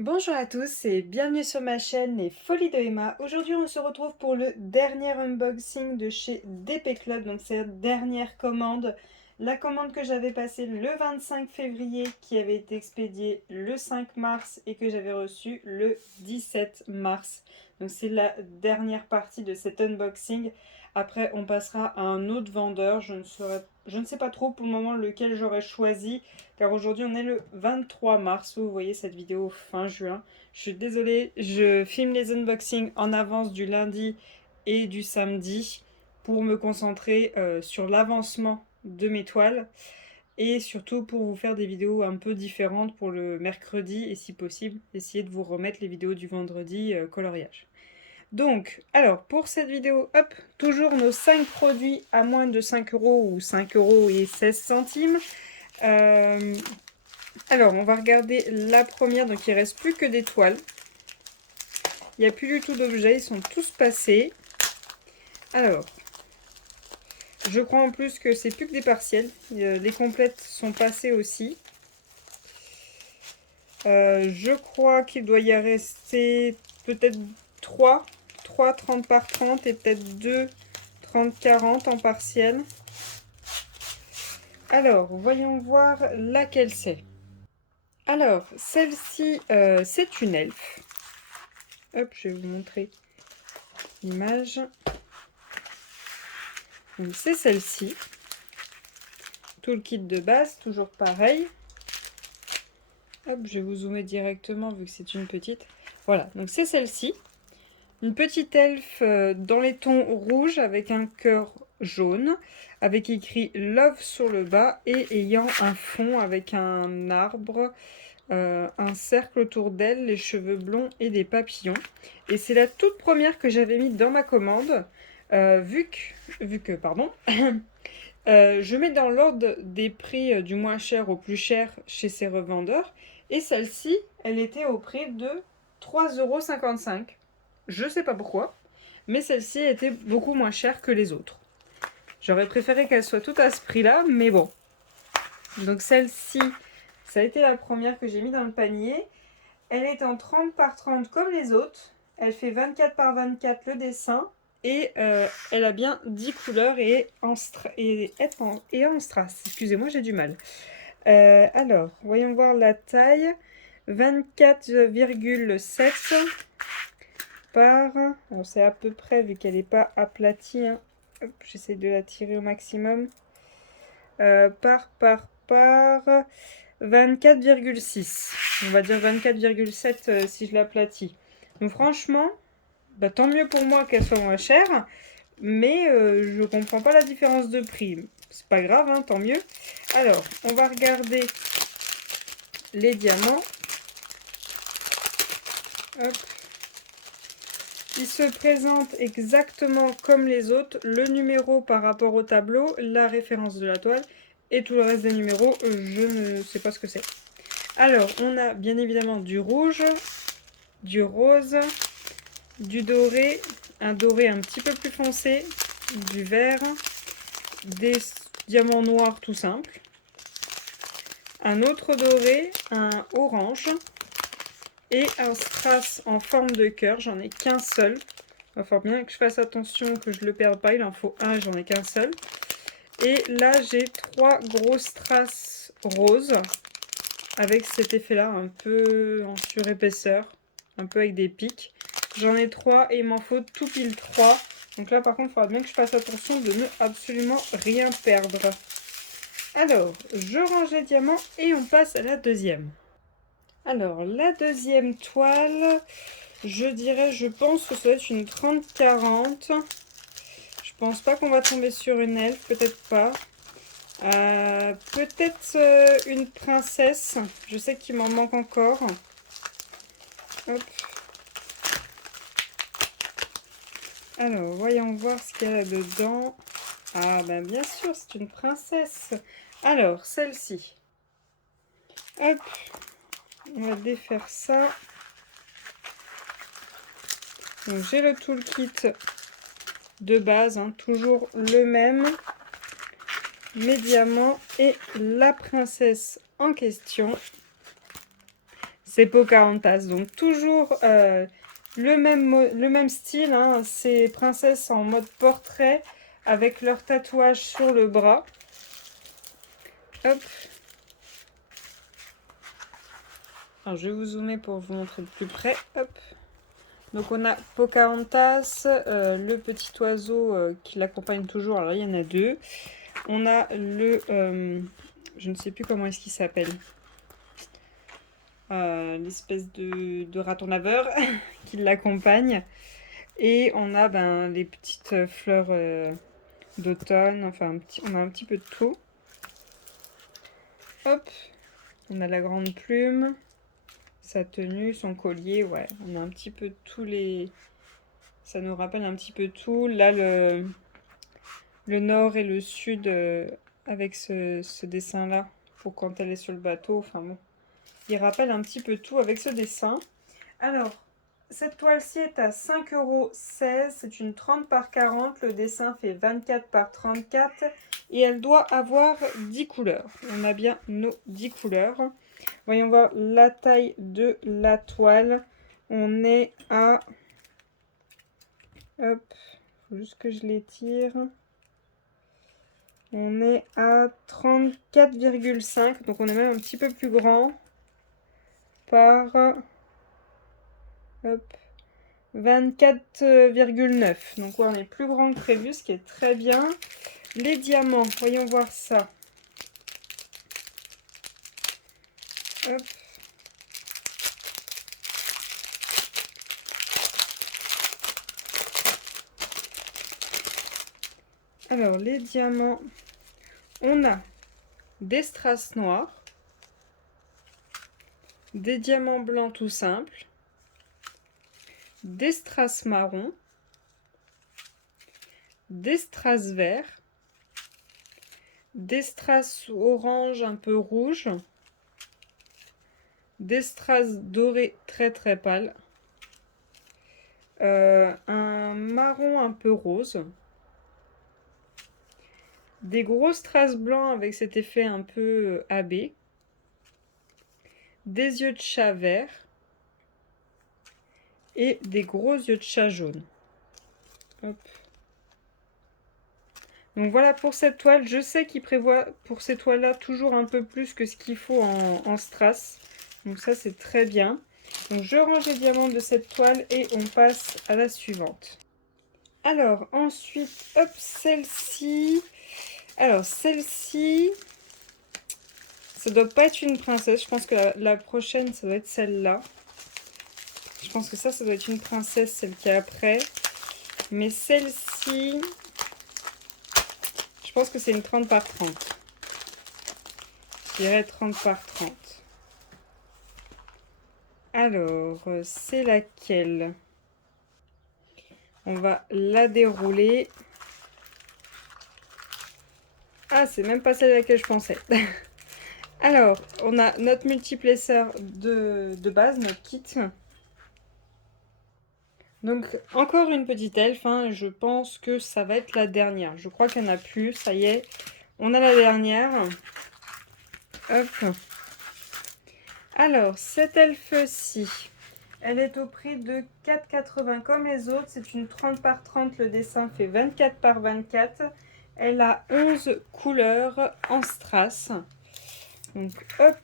Bonjour à tous et bienvenue sur ma chaîne Les Folies de Emma. Aujourd'hui on se retrouve pour le dernier unboxing de chez DP Club, donc c'est la dernière commande. La commande que j'avais passée le 25 février qui avait été expédiée le 5 mars et que j'avais reçue le 17 mars. Donc c'est la dernière partie de cet unboxing. Après on passera à un autre vendeur, je ne sais pas trop pour le moment lequel j'aurais choisi. Car aujourd'hui on est le 23 mars, vous voyez cette vidéo fin juin. Je suis désolée, je filme les unboxings en avance du lundi et du samedi pour me concentrer sur l'avancement de mes toiles et surtout pour vous faire des vidéos un peu différentes pour le mercredi et si possible essayer de vous remettre les vidéos du vendredi coloriage. Donc, alors pour cette vidéo, hop, toujours nos 5 produits à moins de 5 euros ou 5 euros et 16 centimes. Alors, on va regarder la première, donc il ne reste plus que des toiles. Il n'y a plus du tout d'objets, ils sont tous passés. Alors, je crois en plus que c'est plus que des partiels. Les complètes sont passées aussi. Je crois qu'il doit y rester peut-être 3 30 par 30 et peut-être 2 30-40 en partiel. Alors, voyons voir laquelle c'est. Alors, celle-ci, c'est une elfe. Hop, je vais vous montrer l'image. C'est celle-ci. Tout le kit de base, toujours pareil. Hop, je vais vous zoomer directement vu que c'est une petite. Voilà, donc c'est celle-ci. Une petite elfe dans les tons rouges avec un cœur jaune, avec écrit Love sur le bas et ayant un fond avec un arbre, un cercle autour d'elle, les cheveux blonds et des papillons. Et c'est la toute première que j'avais mise dans ma commande, vu que pardon, je mets dans l'ordre des prix du moins cher au plus cher chez ces revendeurs. Et celle-ci, elle était au prix de 3,55 €. Je sais pas pourquoi, mais celle-ci était beaucoup moins chère que les autres. J'aurais préféré qu'elle soit toute à ce prix-là, mais bon. Donc celle-ci, ça a été la première que j'ai mis dans le panier. Elle est en 30 par 30 comme les autres. Elle fait 24 par 24 le dessin. Et elle a bien 10 couleurs et en strass. Excusez-moi, j'ai du mal. Alors, voyons voir la taille. 24,7 par... Alors, c'est à peu près, vu qu'elle n'est pas aplatie. Hein. J'essaie de la tirer au maximum. Par 24,6. On va dire 24,7 si je l'aplatis. Donc franchement, bah, tant mieux pour moi qu'elle soit moins chère, mais je comprends pas la différence de prix. C'est pas grave, hein, tant mieux. Alors, on va regarder les diamants. Hop. Ils se présentent exactement comme les autres. Le numéro par rapport au tableau, la référence de la toile et tout le reste des numéros, je ne sais pas ce que c'est. Alors, on a bien évidemment du rouge, du rose, du doré, un doré un petit peu plus foncé, du vert, des diamants noirs tout simples, un autre doré, un orange et un strass en forme de cœur. J'en ai qu'un seul. Il va falloir bien que je fasse attention que je ne le perde pas. Il en faut un et j'en ai qu'un seul. Et là, j'ai 3 gros strass roses avec cet effet-là, un peu en surépaisseur, un peu avec des pics. J'en ai 3 et il m'en faut tout pile 3. Donc là, par contre, il faudra bien que je fasse attention de ne absolument rien perdre. Alors, je range les diamants et on passe à la deuxième. Alors, la deuxième toile, je pense que ça va être une 30-40. Je pense pas qu'on va tomber sur une elfe, peut-être pas. Peut-être une princesse. Je sais qu'il m'en manque encore. Hop. Alors, voyons voir ce qu'il y a là-dedans. Ah, ben bien sûr, c'est une princesse. Alors, celle-ci. Hop. On va défaire ça. Donc, j'ai le toolkit de base, hein, toujours le même. Mes diamants et la princesse en question. c'est Pocahontas. Donc toujours le même style, hein, ces princesses en mode portrait avec leur tatouage sur le bras. Hop. Alors, je vais vous zoomer pour vous montrer de plus près. Hop. Donc on a Pocahontas, le petit oiseau qui l'accompagne toujours. Alors il y en a deux. On a le... je ne sais plus comment est-ce qu'il s'appelle. L'espèce de raton laveur qui l'accompagne. Et on a les petites fleurs d'automne. Enfin, on a un petit peu de tout. Hop. On a la grande plume. Sa tenue, son collier. Ouais, on a un petit peu tous les... Ça nous rappelle un petit peu tout. Là, le nord et le sud avec ce dessin-là. Pour quand elle est sur le bateau. Enfin bon. Il rappelle un petit peu tout avec ce dessin. Alors, cette toile-ci est à 5,16 €. C'est une 30 par 40. Le dessin fait 24 par 34. Et elle doit avoir 10 couleurs. On a bien nos 10 couleurs. Voyons voir la taille de la toile. On est à... Hop, faut juste que je l'étire. On est à 34,5. Donc on est même un petit peu plus grand. Par... Hop. 24,9. Donc ouais, on est plus grand que prévu, ce qui est très bien. Les diamants, voyons voir ça. Hop. Alors, les diamants, on a des strass noirs, des diamants blancs tout simples, des strass marrons, des strass verts, des strass orange un peu rouge, des strass dorés très très pâles, un marron un peu rose, des gros strass blancs avec cet effet un peu AB, des yeux de chat verts et des gros yeux de chat jaunes. Hop. Donc voilà pour cette toile. Je sais qu'il prévoit pour ces toiles-là toujours un peu plus que ce qu'il faut en strass. Donc ça c'est très bien. Donc je range les diamants de cette toile et on passe à la suivante. Alors ensuite, hop, celle-ci. Alors celle-ci, ça doit pas être une princesse. Je pense que la prochaine, ça doit être celle-là. Je pense que ça doit être une princesse, celle qui est après. Mais celle-ci, je pense que c'est une 30 par 30. Je dirais 30 par 30. Alors, c'est laquelle? On va la dérouler. Ah, c'est même pas celle à laquelle je pensais. Alors, on a notre multiplesseur de base, notre kit. Donc, encore une petite elfe. Hein, je pense que ça va être la dernière. Je crois qu'il n'y en a plus. Ça y est, on a la dernière. Hop. Alors, cette elfe-ci, elle est au prix de 4,80 comme les autres. C'est une 30 par 30. Le dessin fait 24 par 24. Elle a 11 couleurs en strass. Donc, hop.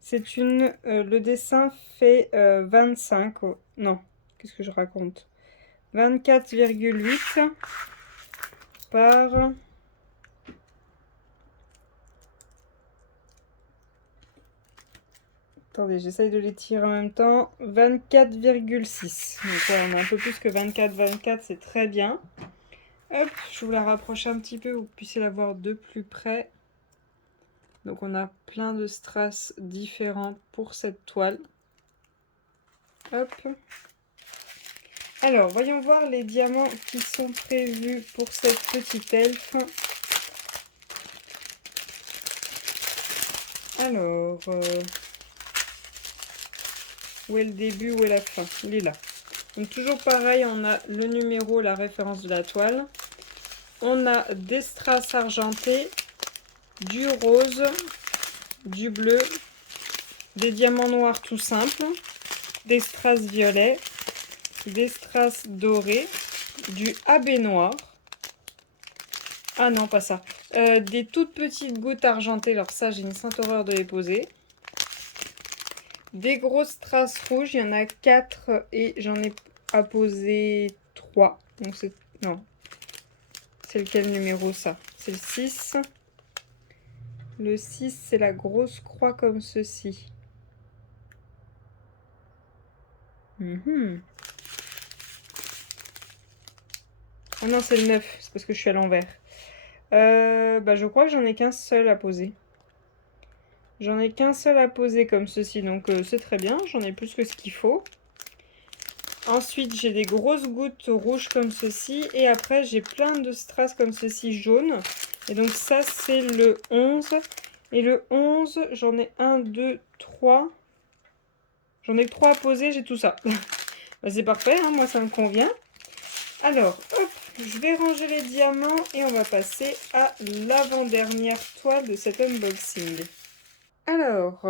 C'est une... le dessin fait 25. Oh, non, qu'est-ce que je raconte? 24,8 par... Attendez, j'essaye de les tirer en même temps. 24,6. Donc voilà, on a un peu plus que 24, c'est très bien. Hop, je vous la rapproche un petit peu, vous puissiez la voir de plus près. Donc on a plein de strass différents pour cette toile. Hop. Alors, voyons voir les diamants qui sont prévus pour cette petite elfe. Alors... où est le début, où est la fin? Il est là. Donc toujours pareil, on a le numéro, la référence de la toile. On a des strass argentés, du rose, du bleu, des diamants noirs tout simples, des strass violets, des strass dorés, du AB noir. Ah non, pas ça. Des toutes petites gouttes argentées. Alors ça, j'ai une sainte horreur de les poser. Des grosses strass rouges. Il y en a 4 et j'en ai à poser 3. Donc c'est... Non. C'est lequel numéro ça? C'est le 6. Le 6, c'est la grosse croix comme ceci. Oh non, c'est le 9. C'est parce que je suis à l'envers. Je crois que j'en ai qu'un seul à poser. J'en ai qu'un seul à poser comme ceci, donc c'est très bien. J'en ai plus que ce qu'il faut. Ensuite, j'ai des grosses gouttes rouges comme ceci. Et après, j'ai plein de strass comme ceci jaunes. Et donc ça, c'est le 11. Et le 11, j'en ai 1, 2, 3. J'en ai que 3 à poser, j'ai tout ça. C'est parfait, hein, moi ça me convient. Alors, hop, je vais ranger les diamants et on va passer à l'avant-dernière toile de cet unboxing. Alors,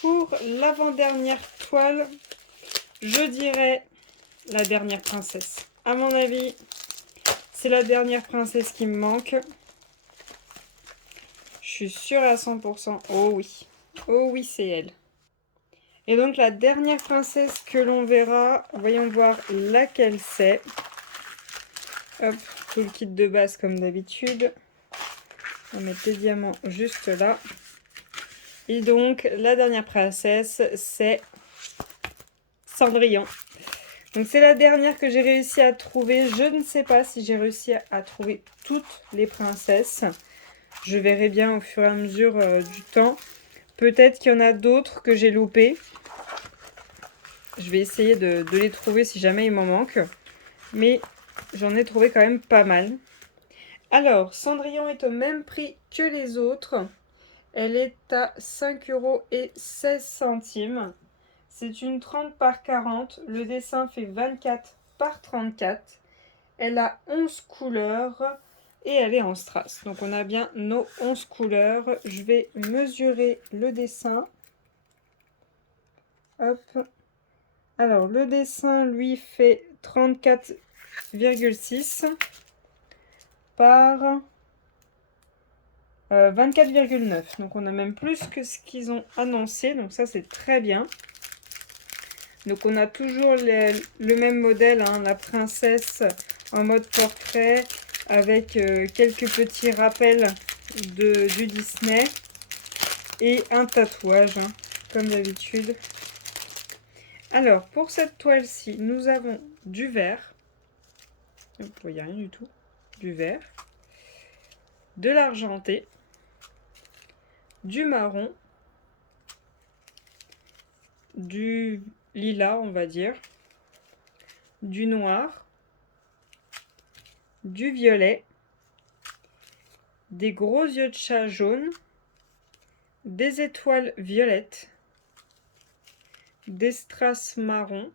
pour l'avant-dernière toile, je dirais la dernière princesse. À mon avis, c'est la dernière princesse qui me manque. Je suis sûre à 100%. Oh oui, c'est elle. Et donc la dernière princesse que l'on verra, voyons voir laquelle c'est. Hop, tout le kit de base comme d'habitude. On va mettre les diamants juste là. Et donc la dernière princesse, c'est Cendrillon. Donc c'est la dernière que j'ai réussi à trouver. Je ne sais pas si j'ai réussi à trouver toutes les princesses. Je verrai bien au fur et à mesure du temps. Peut-être qu'il y en a d'autres que j'ai loupées. Je vais essayer de les trouver si jamais il m'en manque. Mais j'en ai trouvé quand même pas mal. Alors, Cendrillon est au même prix que les autres. Elle est à 5,16 €. C'est une 30 par 40. Le dessin fait 24 par 34. Elle a 11 couleurs et elle est en strass. Donc on a bien nos 11 couleurs. Je vais mesurer le dessin. Hop. Alors le dessin lui fait 34,6 par 24,9. Donc on a même plus que ce qu'ils ont annoncé. Donc ça c'est très bien. Donc on a toujours le même modèle, hein, la princesse en mode portrait avec quelques petits rappels du Disney et un tatouage, hein, comme d'habitude. Alors pour cette toile-ci, nous avons du vert. Vous voyez rien du tout. Du vert. De l'argenté. Du marron. Du lilas, on va dire. Du noir. Du violet. Des gros yeux de chat jaunes. Des étoiles violettes. Des strass marron.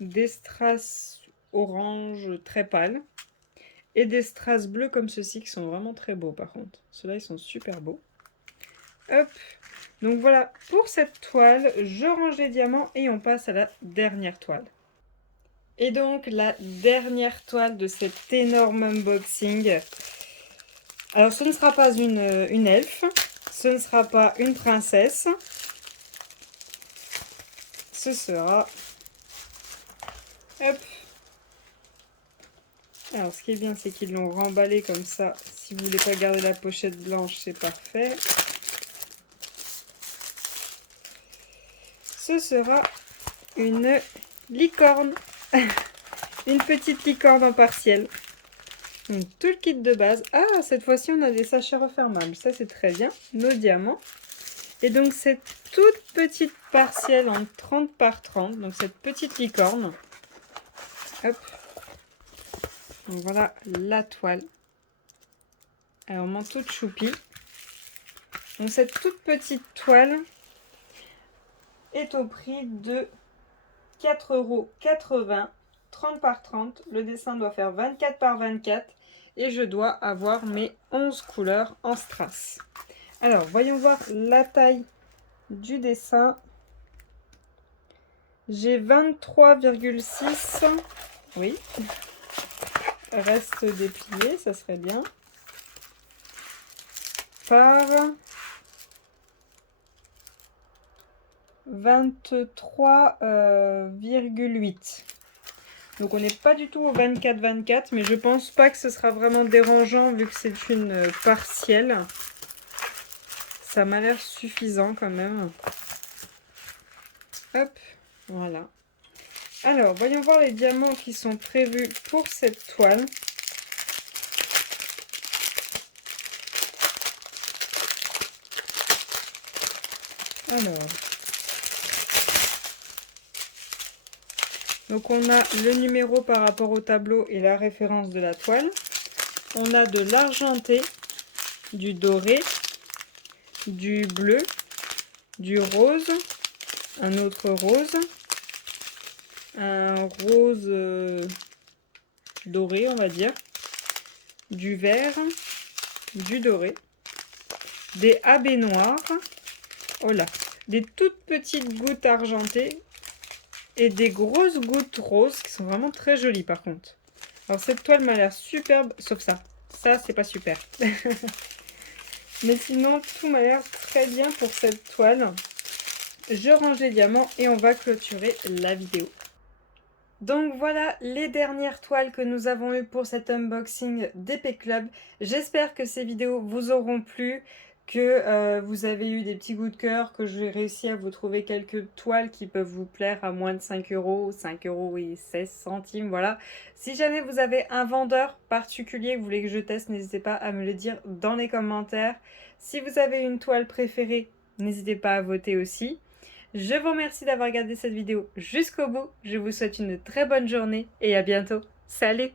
Des strass orange très pâle. Et des strass bleus comme ceci qui sont vraiment très beaux par contre. Ceux-là, ils sont super beaux. Hop. Donc voilà, pour cette toile, je range les diamants et on passe à la dernière toile. Et donc, la dernière toile de cet énorme unboxing. Alors, ce ne sera pas une elfe. Ce ne sera pas une princesse. Ce sera... Hop. Alors, ce qui est bien, c'est qu'ils l'ont remballé comme ça. Si vous voulez pas garder la pochette blanche, c'est parfait. Ce sera une licorne. Une petite licorne en partiel. Donc, tout le kit de base. Ah, cette fois-ci, on a des sachets refermables. Ça, c'est très bien. Nos diamants. Et donc, cette toute petite partielle en 30 par 30. Donc, cette petite licorne. Hop. Donc, voilà la toile. Alors, mon toute choupie. Donc, cette toute petite toile est au prix de 4,80 €. 30 par 30. Le dessin doit faire 24 par 24. Et je dois avoir mes 11 couleurs en strass. Alors, voyons voir la taille du dessin. J'ai 23,6. Oui. Reste déplié, ça serait bien. Par 23,8. Donc on n'est pas du tout au 24-24, mais je pense pas que ce sera vraiment dérangeant vu que c'est une partielle. Ça m'a l'air suffisant quand même. Hop, voilà. Alors, voyons voir les diamants qui sont prévus pour cette toile. Alors, donc on a le numéro par rapport au tableau et la référence de la toile. On a de l'argenté, du doré, du bleu, du rose, un autre rose, un rose doré on va dire, du vert, du doré, des habets noirs, oh là, des toutes petites gouttes argentées et des grosses gouttes roses qui sont vraiment très jolies par contre. Alors cette toile m'a l'air superbe, sauf ça. Ça c'est pas super. Mais sinon tout m'a l'air très bien pour cette toile. Je range les diamants et on va clôturer la vidéo. Donc voilà les dernières toiles que nous avons eues pour cet unboxing d'Épée Club. J'espère que ces vidéos vous auront plu, que vous avez eu des petits coups de cœur, que j'ai réussi à vous trouver quelques toiles qui peuvent vous plaire à moins de 5 €, 5 € et 16 centimes, voilà. Si jamais vous avez un vendeur particulier que vous voulez que je teste, n'hésitez pas à me le dire dans les commentaires. Si vous avez une toile préférée, n'hésitez pas à voter aussi. Je vous remercie d'avoir regardé cette vidéo jusqu'au bout. Je vous souhaite une très bonne journée et à bientôt. Salut!